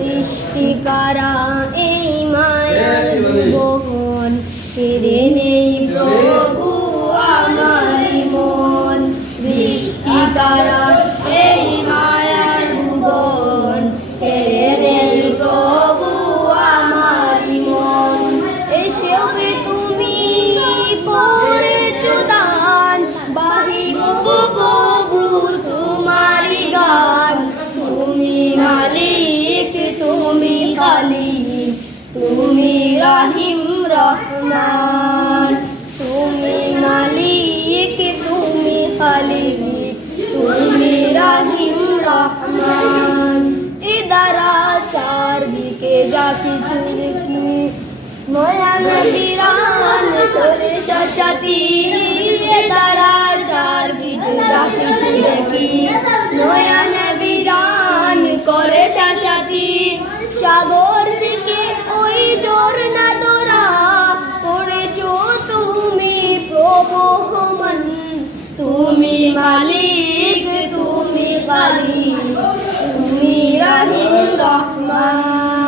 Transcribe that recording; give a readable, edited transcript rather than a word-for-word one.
সৃষ্টিকারা এই মায়ার ভুবন, কেড়ে নেই প্রভু আমার মন। সৃষ্টিকারা এই মায়ার ভুবন, কেড়ে নেই প্রভু আমার মন। এসেও তুমি করেছ দান, বাহিব প্রভু তোমারি গান। তুমি মালিক, তুমি খালিক, তুমি রহিম রহমান। তুমি মালিক, তুমি খালিক, তুমি রহিম রহমান। এ দ্বারা চারদিকে যা কিছু দেখি, নয়ন বিরান করে সাজাতি। এ দ্বারা চারদিকে যা কিছু দেখি, নয়ন বিরান করে সাজাতি। সাগর থেকে ওই ঝর্ণা ধরা করেছো তুমি প্রবহমান। তুমি মালিক, তুমি খালিক, তুমি রহিম রহমান।